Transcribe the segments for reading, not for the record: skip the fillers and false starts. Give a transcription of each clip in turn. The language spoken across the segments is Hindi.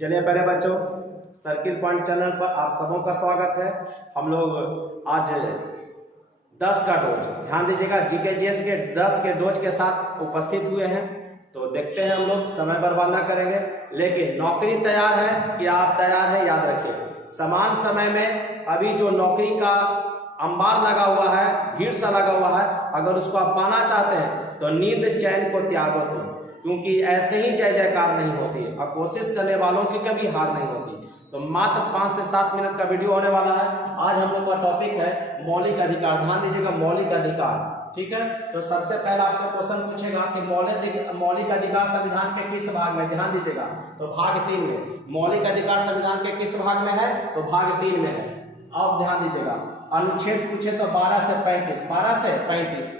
चलिए पहले बच्चों, सर्किल पॉइंट चैनल पर आप सबों का स्वागत है। हम लोग आज 10 का डोज, ध्यान दीजिएगा, जीके जीएस के 10 के डोज के साथ उपस्थित हुए हैं। तो देखते हैं, हम लोग समय बर्बाद ना करेंगे, लेकिन नौकरी तैयार है कि आप तैयार हैं, याद रखिए। समान समय में अभी जो नौकरी का अंबार लगा हुआ है, भीड़ सा लगा हुआ है, अगर उसको आप पाना चाहते हैं तो नींद चैन को त्यागो तुम, क्योंकि ऐसे ही जय जयकार नहीं होती और कोशिश करने वालों की कभी हार नहीं होती। तो मात्र 5 से 7 मिनट का वीडियो होने वाला है। आज हम लोग का टॉपिक है मौलिक अधिकार। ध्यान दीजिएगा, मौलिक अधिकार, ठीक है। तो सबसे पहला आपसे क्वेश्चन पूछेगा कि मौलिक अधिकार संविधान के किस भाग में। ध्यान दीजिएगा, तो भाग 3 में। मौलिक अधिकार संविधान के किस भाग में है, तो भाग 3 में है। अब ध्यान दीजिएगा, अनुच्छेद पूछे तो 12 से 35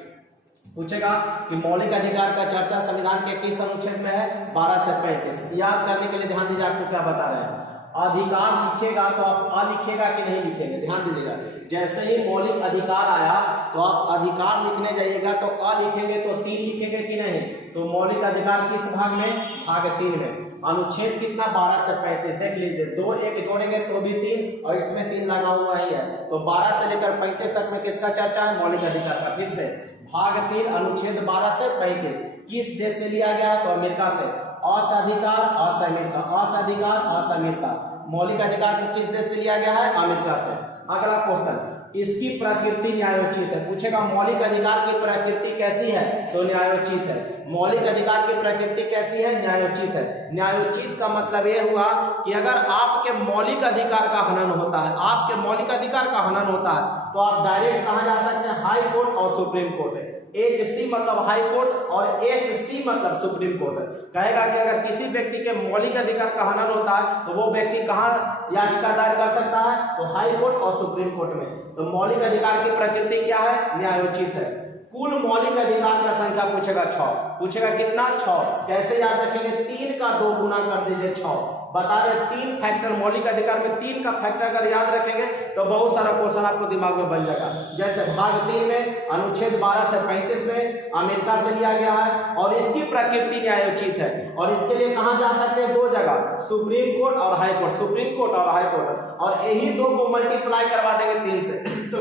पूछेगा कि मौलिक अधिकार का चर्चा संविधान के किस अनुच्छेद में है, 12 से 35। याद करने के लिए ध्यान दीजिए, आपको क्या बता रहे हैं। अधिकार लिखेगा तो आप अ लिखेगा कि नहीं लिखेंगे, ध्यान दीजिएगा। जैसे ही मौलिक अधिकार आया तो आप अधिकार लिखने जाइएगा तो अ लिखेंगे, तो 3 लिखेंगे कि नहीं। तो मौलिक अधिकार किस भाग में, भाग 3 में। अनुच्छेद कितना, 12 से 35। देख लीजिए, 2 1 जोड़ेंगे तो भी 3 और इसमें 3 लगा हुआ ही है। तो 12 से लेकर 35 तक में किसका चर्चा है, मौलिक अधिकार का। फिर से भाग 3 अनुच्छेद 12 से 35 किस देश से लिया गया है, तो अमेरिका से। अधिकार अमेरिका, अधिकार अमेरिका। मौलिक अधिकार को किस देश से लिया गया है, अमेरिका से। अगला क्वेश्चन, इसकी प्रकृति न्यायोचित है। पूछेगा मौलिक अधिकार की प्रकृति कैसी है, तो न्यायोचित है। मौलिक अधिकार की प्रकृति कैसी है, न्यायोचित है। न्यायोचित का मतलब यह हुआ कि अगर आपके मौलिक अधिकार का हनन होता है, आपके मौलिक अधिकार का हनन होता है, तो आप डायरेक्ट कहां जा सकते हैं, हाई कोर्ट और सुप्रीम कोर्ट है। HC मतलब हाई कोर्ट और SC मतलब सुप्रीम कोर्ट। कहेगा कि अगर किसी व्यक्ति के मौलिक अधिकार का हनन होता है तो वो व्यक्ति कहां याचिका दायर कर सकता है, तो हाई कोर्ट और सुप्रीम कोर्ट में। तो मौलिक अधिकार की प्रकृति क्या है, न्यायोचित है। कुल मौलिक अधिकार का संख्या पूछेगा 6। पूछेगा कितना, 6। कैसे याद रखेंगे, 3 का 2 गुना कर दीजिए 6। बता रहे 3 फैक्टर, मौलिक अधिकार में 3 का फैक्टर अगर याद रखेंगे तो बहुत सारा क्वेश्चन आपको दिमाग में बन जाएगा। जैसे भाग 3 में अनुच्छेद 12 से 35 में अमेरिका से लिया गया है और इसकी प्रकृति न्यायोचित है। और इसके लिए कहां जा सकते हैं, 2 जगह, सुप्रीम कोर्ट और हाई कोर्ट। सुप्रीम कोर्ट और हाई कोर्ट, और यही 2 को मल्टीप्लाई करवा देंगे 3 से तो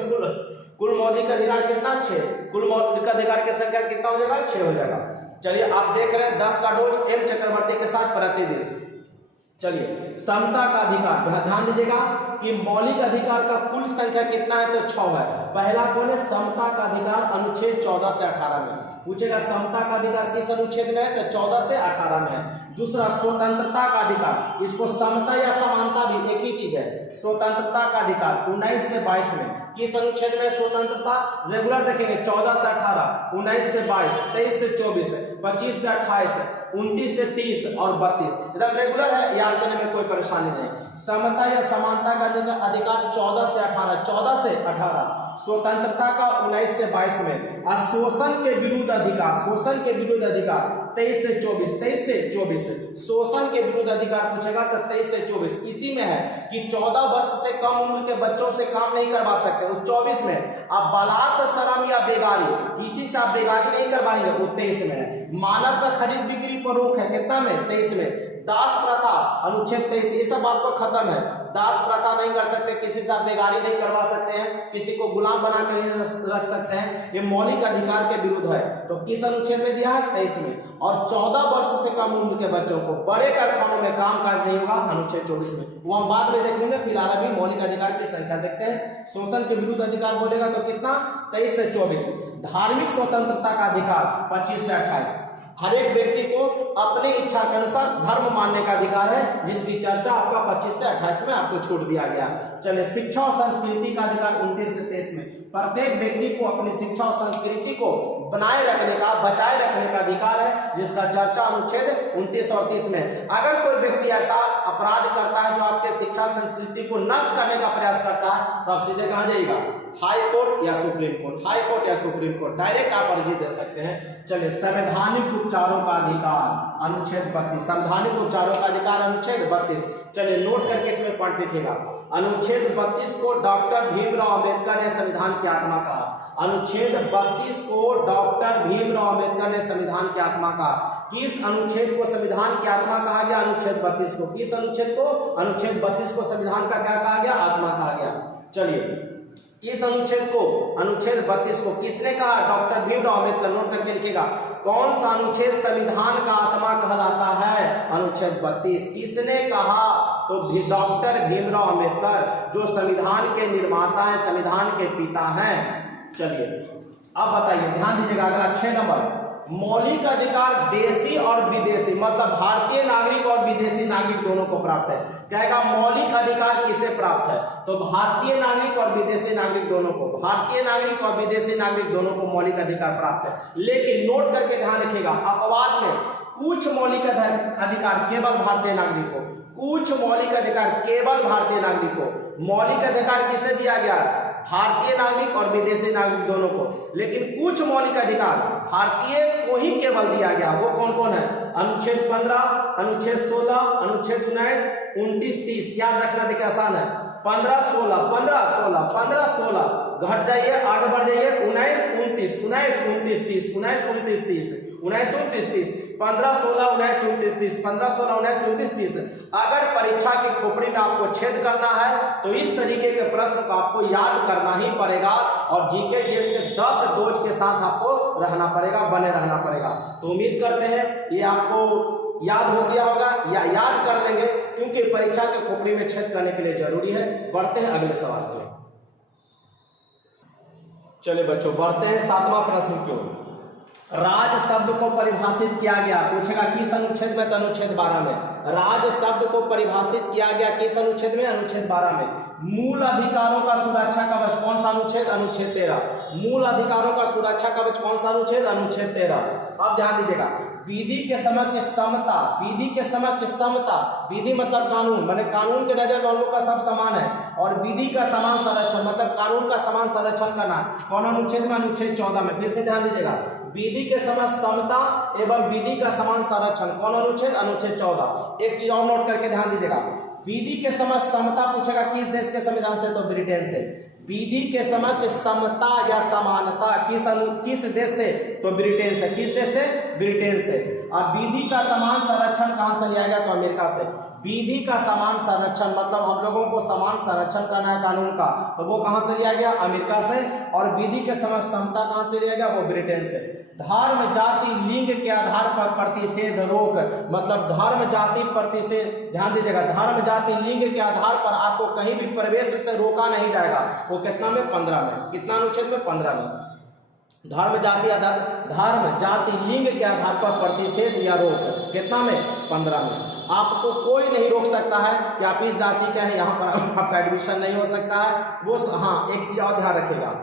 कुल मौलिक अधिकार कितना, 6। कुल मौलिक अधिकार की संख्या कितना हो जाएगा, 6 हो जाएगा। चलिए, आप देख रहे हैं 10 का डोज एम चक्रवर्ती के साथ प्रतिदिन। चलिए, समता का अधिकार, ध्यान दीजिएगा कि मौलिक अधिकार का कुल संख्या कितना है, तो 6 है। पहला कौन है, समता का अधिकार, अनुच्छेद 14 से 18 में। पूछेगा समता का अधिकार किस अनुच्छेद में है, तो 14 से 18 में है। दूसरा, स्वतंत्रता का अधिकार, इसको समता या समानता भी एक ही चीज है। स्वतंत्रता का अधिकार 19 से 22 में। किस अनुच्छेद में स्वतंत्रता, रेगुलर देखेंगे 14 से 18, 19 से 22, 23 से 24, 25 से 28, 29 से 30 और 32 एकदम रेगुलर है, याद करने में कोई परेशानी नहीं। समता या समानता का अधिकार 14 से 18, स्वतंत्रता का 19 से 22 में। शोषण के विरुद्ध अधिकार, 23 से 24, शोषण के विरुद्ध अधिकार पूछेगा तो 23 से 24। इसी में है कि 14 वर्ष से कम उम्र के बच्चों से काम नहीं करवा सकते, वो 24 में। अब बलात् शरम या बेगारी, किसी से आप बेगारी नहीं करवाएंगे, वो 23 में है। मानव का खरीद बिक्री पर रोक है, कितना में, 23 में। दास प्रथा अनुच्छेद 23, ये सब आपको खत्म है। दास प्रथा नहीं कर सकते, किसी से आप बेगारी नहीं करवा सकते हैं, किसी को गुलाम बना कर नहीं रख सकते हैं, ये मौलिक अधिकार के विरुद्ध है। तो किस अनुच्छेद में दिया है, 23 में। और 14 वर्ष से कम उम्र के बच्चों को बड़े कारखानों में कामकाज नहीं होगा, अनुच्छेद 24 में। वो हम बाद में देखेंगे, फिलहाल अभी मौलिक अधिकार की संख्या देखते हैं। शोषण के विरुद्ध अधिकार बोलेगा तो कितना, 23 से 24। धार्मिक स्वतंत्रता का अधिकार 25 से 28। हर एक व्यक्ति को अपने इच्छा के अनुसार धर्म मानने का अधिकार है, जिसकी चर्चा आपका 25 से 28 में आपको छूट दिया गया। चलिए, शिक्षा और संस्कृति का अधिकार 29 से 23 में। प्रत्येक व्यक्ति को अपनी शिक्षा और संस्कृति को बनाए रखने का, बचाए रखने का अधिकार है, जिसका चर्चा अनुच्छेद 29 और 30 में। अगर कोई व्यक्ति ऐसा अपराध करता है जो आपके शिक्षा संस्कृति को नष्ट करने का प्रयास करता है, तो आप सीधे कहां जाइएगा, हाई कोर्ट या सुप्रीम कोर्ट। हाई कोर्ट या सुप्रीम कोर्ट, डायरेक्ट आप अर्जी दे सकते हैं। चलिए, संवैधानिक उपचारों का अधिकार अनुच्छेद 32, संवैधानिक उपचारों का अधिकार अनुच्छेद 32। चलिए, नोट करके इसमें पॉइंट लिखेगा। अनुच्छेद 32 को डॉक्टर भीमराव अंबेडकर ने संविधान की आत्मा कहा। अनुच्छेद 32 को डॉक्टर भीमराव अंबेडकर ने संविधान की आत्मा कहा। किस अनुच्छेद को संविधान की आत्मा कहा गया? अनुच्छेद 32 को। किस अनुच्छेद को? अनुच्छेद 32 को संविधान का क्या कहा गया? आत्मा कहा गया। चलिए, इस अनुच्छेद को, अनुच्छेद 32 को किसने कहा? डॉक्टर भीमराव अंबेडकर। नोट करके लिखिएगा, कौन सा अनुच्छेद संविधान का आत्मा कहलाता है? अनुच्छेद 32। किसने कहा? तो डॉक्टर भीमराव अंबेडकर, जो संविधान के निर्माता है, संविधान के पिता हैं। चलिए अब बताइए, ध्यान दीजिएगा, अगला 6 नंबर, मौलिक अधिकार देशी और विदेशी, मतलब भारतीय नागरिक और विदेशी नागरिक दोनों को प्राप्त है। कहेगा मौलिक अधिकार किसे प्राप्त है? तो भारतीय नागरिक और विदेशी नागरिक दोनों को, भारतीय नागरिक और विदेशी नागरिक दोनों को मौलिक अधिकार प्राप्त है। लेकिन नोट करके ध्यान रखिएगा, अपवाद में कुछ मौलिक अधिकार केवल भारतीय नागरिक को, कुछ मौलिक अधिकार केवल भारतीय नागरिक को। मौलिक अधिकार किसे दिया गया? भारतीय नागरिक और विदेशी नागरिक दोनों को। लेकिन कुछ मौलिक अधिकार भारतीय को ही केवल दिया गया। वो कौन कौन है? अनुच्छेद 15, अनुच्छेद 16, अनुच्छेद 19, 29, 30। याद रखना, देखिए आसान है। 15, 16, 15, 16, 15, 16, घट जाइए, आगे बढ़ जाइए, 19, 29, 19, 29, 30, 19, 29, 30, 19, 29, 30, 15, 16, 19, 29, 30, 15, 16, 19, 29, 30। अगर परीक्षा की खोपड़ी में आपको छेद करना है तो इस तरीके के प्रश्न को आपको याद करना ही पड़ेगा और जीके जीएस के 10 डोज के साथ आपको रहना पड़ेगा, बने रहना पड़ेगा। तो उम्मीद करते हैं ये आपको याद हो गया होगा या याद कर लेंगे, क्योंकि परीक्षा के खोपड़ी में छेद करने के लिए जरूरी है। बढ़ते हैं अगले सवाल की। चलिए बच्चों, बढ़ते हैं 7वां प्रश्न की ओर। राज शब्द को परिभाषित किया गया, पूछेगा किस अनुच्छेद में? तो अनुच्छेद 12 में। राज शब्द को परिभाषित किया गया किस अनुच्छेद में? अनुच्छेद 12 में। मूल अधिकारों का सुरक्षा कवच कौन सा अनुच्छेद? अनुच्छेद 13। मूल अधिकारों का सुरक्षा कवच कौन सा अनुच्छेद? अनुच्छेद 13। अब ध्यान दीजिएगा, विधि के समक्ष समता, विधि के समक्ष समता, विधि मतलब कानून, माने कानून के नजर में हम लोग का सब समान है, और विधि का समान संरक्षण मतलब कानून का समान संरक्षण करना। कौन अनुच्छेद में? अनुच्छेद 14 में। फिर से ध्यान दीजिएगा, विधि के समक्ष समता एवं विधि का समान संरक्षण, कौन अनुच्छेद? अनुच्छेद 14। एक चीज और नोट करके ध्यान दीजिएगा, विधि के समक्ष समता पूछेगा किस देश के संविधान से? तो ब्रिटेन से। विधि के समक्ष समता या समानता किस देश से? तो ब्रिटेन से। किस देश से? ब्रिटेन से। और विधि का समान संरक्षण कहां से लिया गया? तो अमेरिका से। विधि का समान संरक्षण मतलब हम लोगों को समान संरक्षण करना है कानून का, तो वो कहां से लिया गया? अमेरिका से। और विधि के समक्ष समता कहां से लिया गया? वो ब्रिटेन से। धर्म जाति लिंग के आधार पर प्रतिषेध रोक, मतलब धर्म जाति प्रतिषेध, ध्यान दीजिएगा, धर्म जाति लिंग के आधार पर आपको कहीं भी प्रवेश से रोका नहीं जाएगा। वो कितना में? 15 में। कितना अनुच्छेद में? 15 में। धर्म जाति लिंग के आधार पर प्रतिषेध या रोक कितना में? 15 में। आपको कोई नहीं रोक सकता है कि आप इस जाति के हैं, यहाँ पर आपका एडमिशन नहीं हो सकता है। वो हाँ, एक चीज और ध्यान रखिएगा,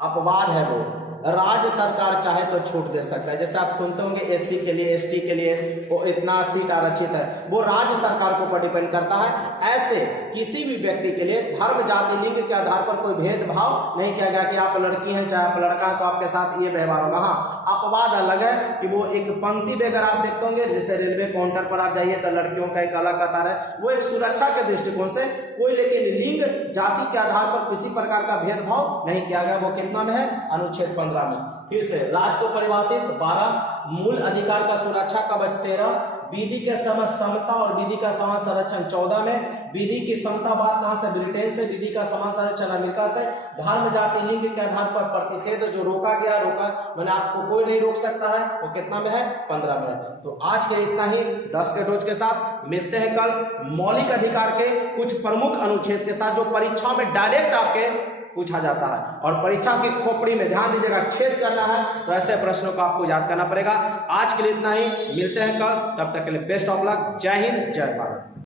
अपवाद है वो, राज्य सरकार चाहे तो छूट दे सकता है। जैसे आप सुनते होंगे एससी के लिए, एसटी के लिए वो इतना सीट आरक्षित है, वो राज्य सरकार के ऊपर डिपेंड करता है। ऐसे किसी भी व्यक्ति के लिए धर्म जाति लिंग के आधार पर कोई भेदभाव नहीं किया गया कि आप लड़की हैं चाहे आप लड़का है तो आपके साथ ये व्यवहार होगा। हाँ, अपवाद अलग है कि वो एक पंक्ति में अगर आप देखते होंगे, जैसे रेलवे काउंटर पर आप जाइए तो लड़कियों का एक अलग कतार है, वो एक सुरक्षा के दृष्टिकोण से कोई, लेकिन लिंग जाति के आधार पर किसी प्रकार का भेदभाव नहीं किया गया। वो कितना में है? अनुच्छेद 15 में। फिर से राज को परिभाषित 12, मूल अधिकार का सुरक्षा कवच 13, विधि के समक्ष समता और विधि का समान संरक्षण 14 में, विधि की समता बात कहां से? ब्रिटेन से, विधि का समान संरक्षण अमेरिका से, धर्म जाति लिंग के आधार पर प्रतिषेध जो रोका गया, मैंने आपको कोई नहीं रोक सकता है, वो कितना में है? 15 में है। तो आज के इतना ही 10 के डोज के साथ। मिलते हैं कल मौलिक अधिकार के कुछ प्रमुख अनुच्छेद के साथ जो परीक्षाओं में डायरेक्ट आपके पूछा जाता है, और परीक्षा की खोपड़ी में ध्यान दीजिएगा छेद करना है तो ऐसे प्रश्नों को आपको याद करना पड़ेगा। आज के लिए इतना ही, मिलते हैं कल, तब तक के लिए बेस्ट ऑफ लक। जय हिंद, जय भारत।